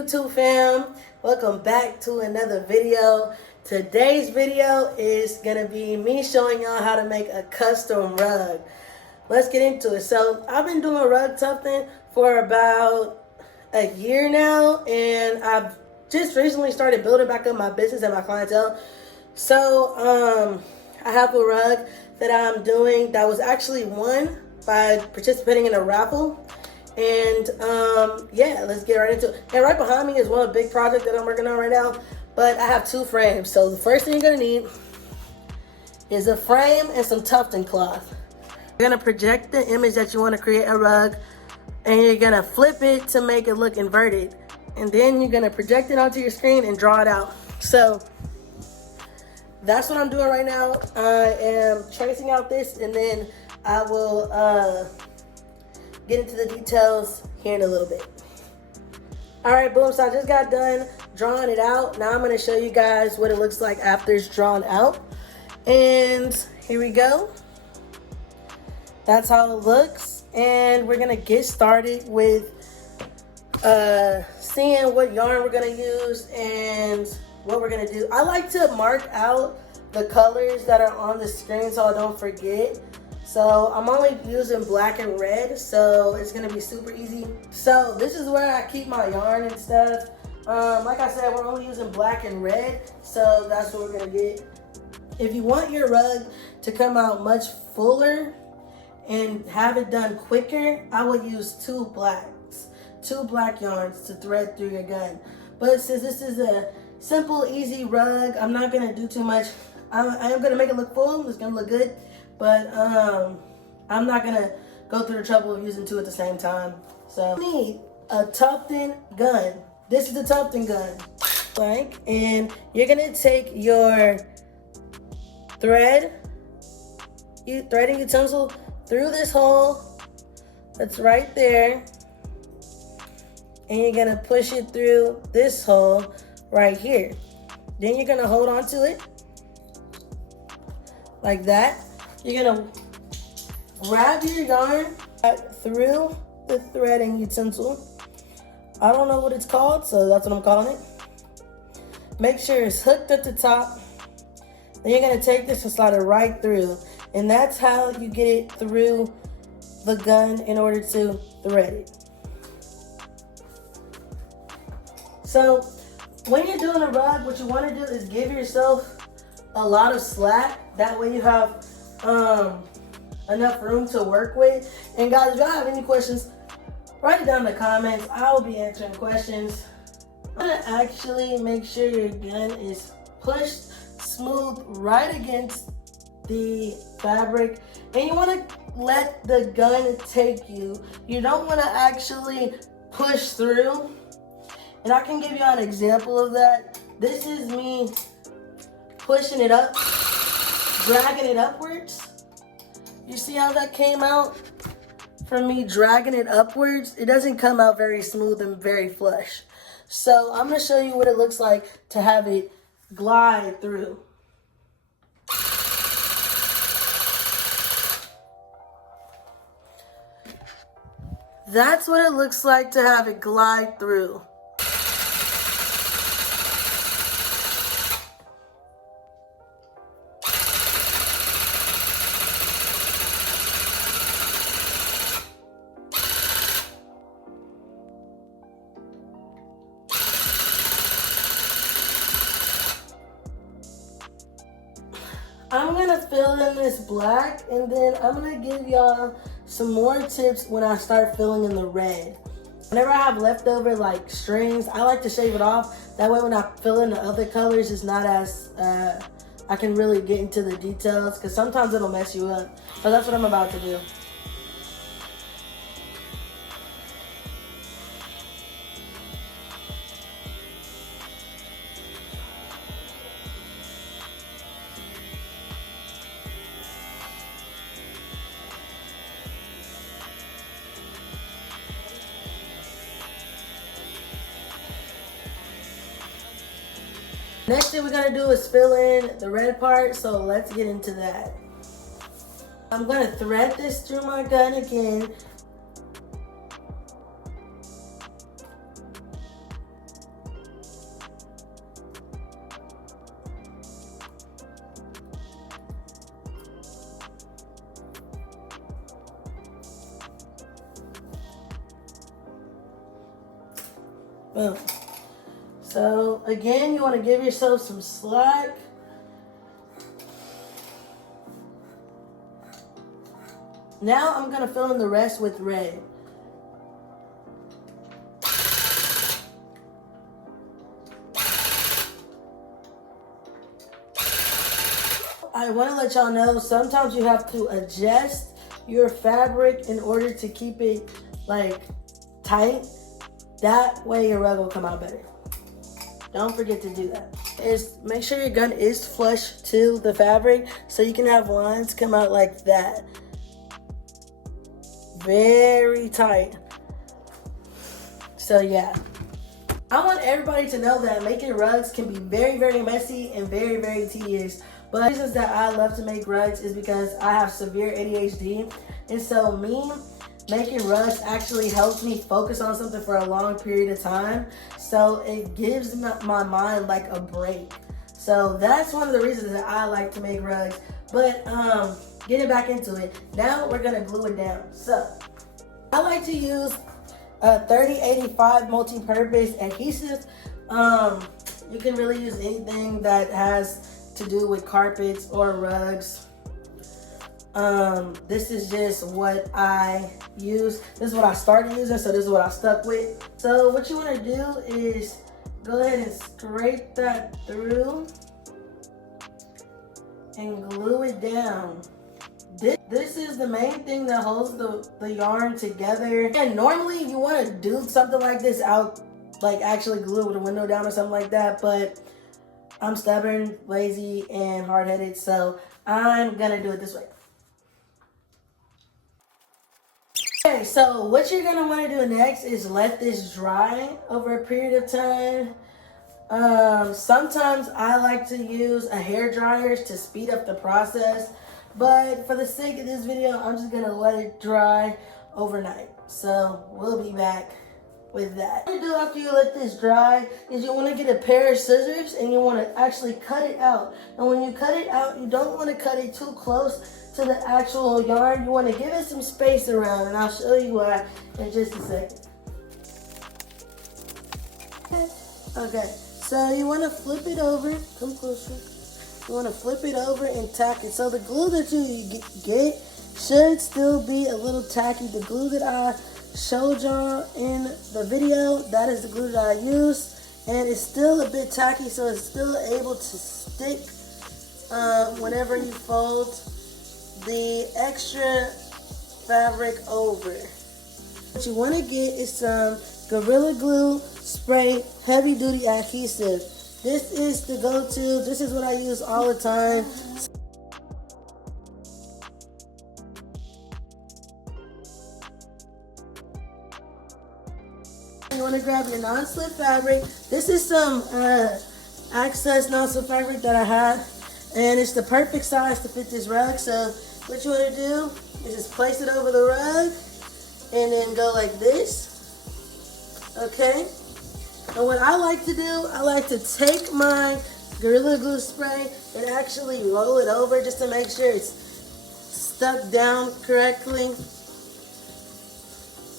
YouTube fam? Welcome back to another video. Today's video is gonna be me showing y'all how to make a custom rug. Let's get into it. So I've been doing rug tufting for about a year now, and I've just recently started building back up my business and my clientele. So I have a rug that I'm doing that was actually won by participating in a raffle. And yeah, let's get right into it. And right behind me is one big project that I'm working on right now, but I have two frames. So the first thing you're gonna need is a frame and some tufting cloth. You're gonna project the image that you want to create a rug, and you're gonna flip it to make it look inverted, and then you're gonna project it onto your screen and draw it out. So that's what I'm doing right now. I am tracing out this, and then I will get into the details here in a little bit. All right, boom, so I just got done drawing it out. Now I'm gonna show you guys what it looks like after it's drawn out. And here we go. That's how it looks. And we're gonna get started with seeing what yarn we're gonna use and what we're gonna do. I like to mark out the colors that are on the screen so I don't forget. So I'm only using black and red, so it's gonna be super easy. So this is where I keep my yarn and stuff. Like I said, we're only using black and red, so that's what we're gonna get. If you want your rug to come out much fuller and have it done quicker, I would use two black yarns to thread through your gun. But since this is a simple, easy rug, I'm not gonna do too much. I am gonna make it look full, it's gonna look good. But I'm not gonna go through the trouble of using two at the same time. So you need a tufting gun. This is the tufting gun. And you're gonna take your threading utensil through this hole that's right there. And you're gonna push it through this hole right here. Then you're gonna hold on to it like that. You're gonna grab your yarn through the threading utensil. I don't know what it's called, so that's what I'm calling it. Make sure it's hooked at the top. Then you're gonna take this and slide it right through. And that's how you get it through the gun in order to thread it. So when you're doing a rug, what you wanna do is give yourself a lot of slack. That way you have enough room to work with. And guys, if y'all have any questions, write it down in the comments. I will be answering questions. I'm gonna actually make sure your gun is pushed smooth right against the fabric, and you want to let the gun take you. You don't want to actually push through. And I can give you an example of that. This is me pushing it up, dragging it upwards. You see how that came out? From me dragging it upwards, it doesn't come out very smooth and very flush. So I'm gonna show you what it looks like to have it glide through. That's what it looks like to have it glide through. I'm gonna fill in this black, and then I'm gonna give y'all some more tips when I start filling in the red. Whenever I have leftover like strings, I like to shave it off. That way when I fill in the other colors, it's not as, I can really get into the details, because sometimes it'll mess you up. So that's what I'm about to do. Next thing we're gonna do is fill in the red part, so let's get into that. I'm gonna thread this through my gun again. Boom. So again, you want to give yourself some slack. Now I'm going to fill in the rest with red. I want to let y'all know, sometimes you have to adjust your fabric in order to keep it like tight. That way your rug will come out better. Don't forget to do that. Make sure your gun is flush to the fabric so you can have lines come out like that. Very tight. So yeah. I want everybody to know that making rugs can be very, very messy and very, very tedious. But the reasons that I love to make rugs is because I have severe ADHD. And so making rugs actually helps me focus on something for a long period of time. So it gives my mind like a break. So that's one of the reasons that I like to make rugs. But getting back into it, now we're gonna glue it down. So I like to use 3085 multi-purpose adhesive. You can really use anything that has to do with carpets or rugs. This is just what I use. This is what I started using, so this is what I stuck with. So what you want to do is go ahead and scrape that through and glue it down. This is the main thing that holds the yarn together. And normally you want to do something like this out, like actually glue the window down or something like that, but I'm stubborn, lazy, and hard-headed, so I'm gonna do it this way. Okay, so what you're gonna wanna do next is let this dry over a period of time. Sometimes I like to use a hair dryer to speed up the process, but for the sake of this video, I'm just gonna let it dry overnight. So we'll be back with that. What you do after you let this dry is you want to get a pair of scissors and you want to actually cut it out. And when you cut it out, you don't want to cut it too close to the actual yarn. You want to give it some space around, and I'll show you why in just a second. Okay, so you want to flip it over. Come closer. You want to flip it over and tack it. So the glue that you get should still be a little tacky. The glue that I showed y'all in the video, that is the glue that I use, and it's still a bit tacky, so it's still able to stick whenever you fold the extra fabric over. What you want to get is some Gorilla Glue Spray Heavy Duty Adhesive. This is the go-to. This is what I use all the time. You want to grab your non-slip fabric. This is some Access non-slip fabric that I have, and it's the perfect size to fit this rug. So what you want to do is just place it over the rug and then go like this. Okay? And what I like to do, I like to take my Gorilla Glue spray and actually roll it over just to make sure it's stuck down correctly.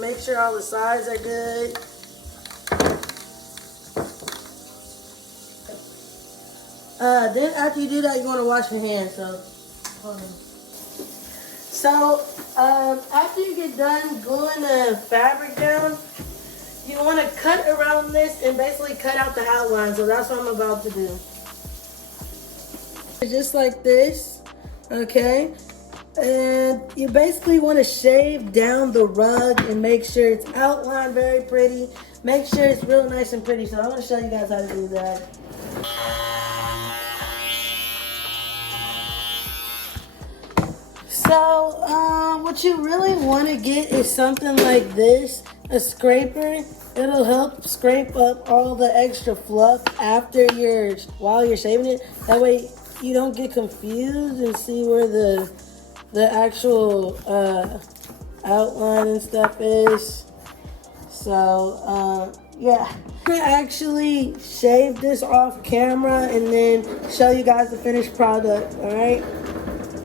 Make sure all the sides are good. Then after you do that, you want to wash your hands. So, hold on. So, after you get done gluing the fabric down, you want to cut around this and basically cut out the outline. So that's what I'm about to do. Just like this, okay? And you basically want to shave down the rug and make sure it's outlined very pretty. Make sure it's real nice and pretty. So I'm going to show you guys how to do that. So what you really want to get is something like this, a scraper. It'll help scrape up all the extra fluff while you're shaving it. That way you don't get confused and see where the actual outline and stuff is. So yeah, I'm gonna actually shave this off camera and then show you guys the finished product. All right,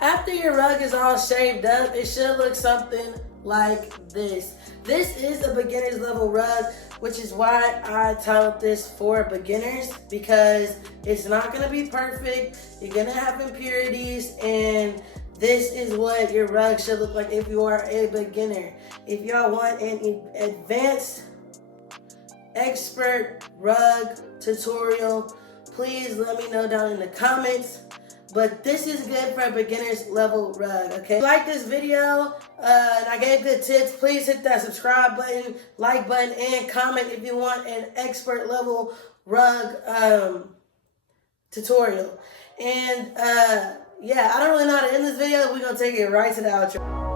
after your rug is all shaved up, it should look something like this. This is a beginner's level rug, which is why I titled this for beginners, because it's not gonna be perfect. You're gonna have impurities, and this is what your rug should look like if you are a beginner. If y'all want an advanced expert rug tutorial, please let me know down in the comments. But this is good for a beginner's level rug, okay? If you like this video and I gave good tips, please hit that subscribe button, like button, and comment if you want an expert level rug tutorial. And yeah, I don't really know how to end this video. We're gonna take it right to the outro.